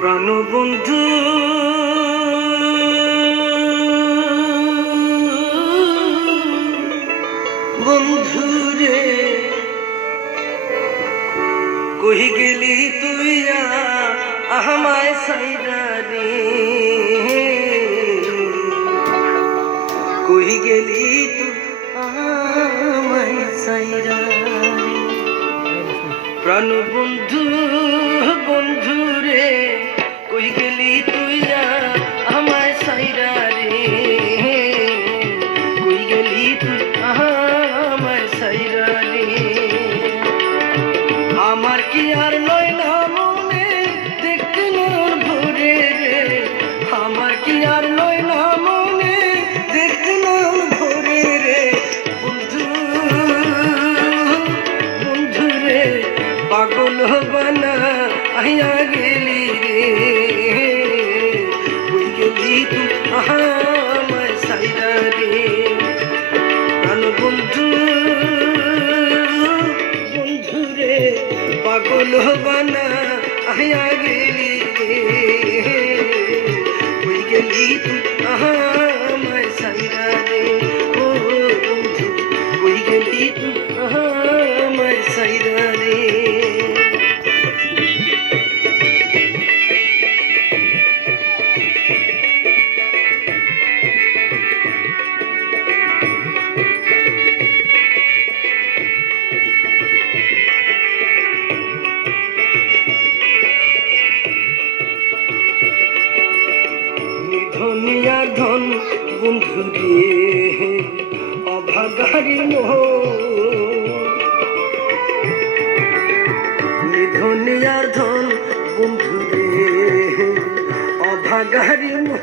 প্রাণবন্ধু বন্ধুরে কহি গেলি তুই আমায় সাইরানি কহি গেলি তুই আমায় সাইরানি প্রাণবন্ধু বন্ধুরে কই গেলি তুই আমায় সাইরানি কই গেলি তুই আমায় সাইরানি আমার কি আর নয় না মনে দেখতে নর ভরে রে আমার কি আর নয় না মনে দেখতে নর ভরে রে বন্ধু বন্ধু রে পাগল বানা আইয়া গেলি রে কই গেলি তুই আমায় সাইরা রে প্রাণ বন্ধু বন্ধু রে পাগল বানা আইয়া গেলি রে কই গেলি তুই আমায় সাইরা রে ও বন্ধু কই গেলি তুই আমায় সাইরা রে ধনিয়া ধন বন্ধু রে অভাগারি মোহ ধনিয়া ধন বন্ধু রে অভাগারি মোহ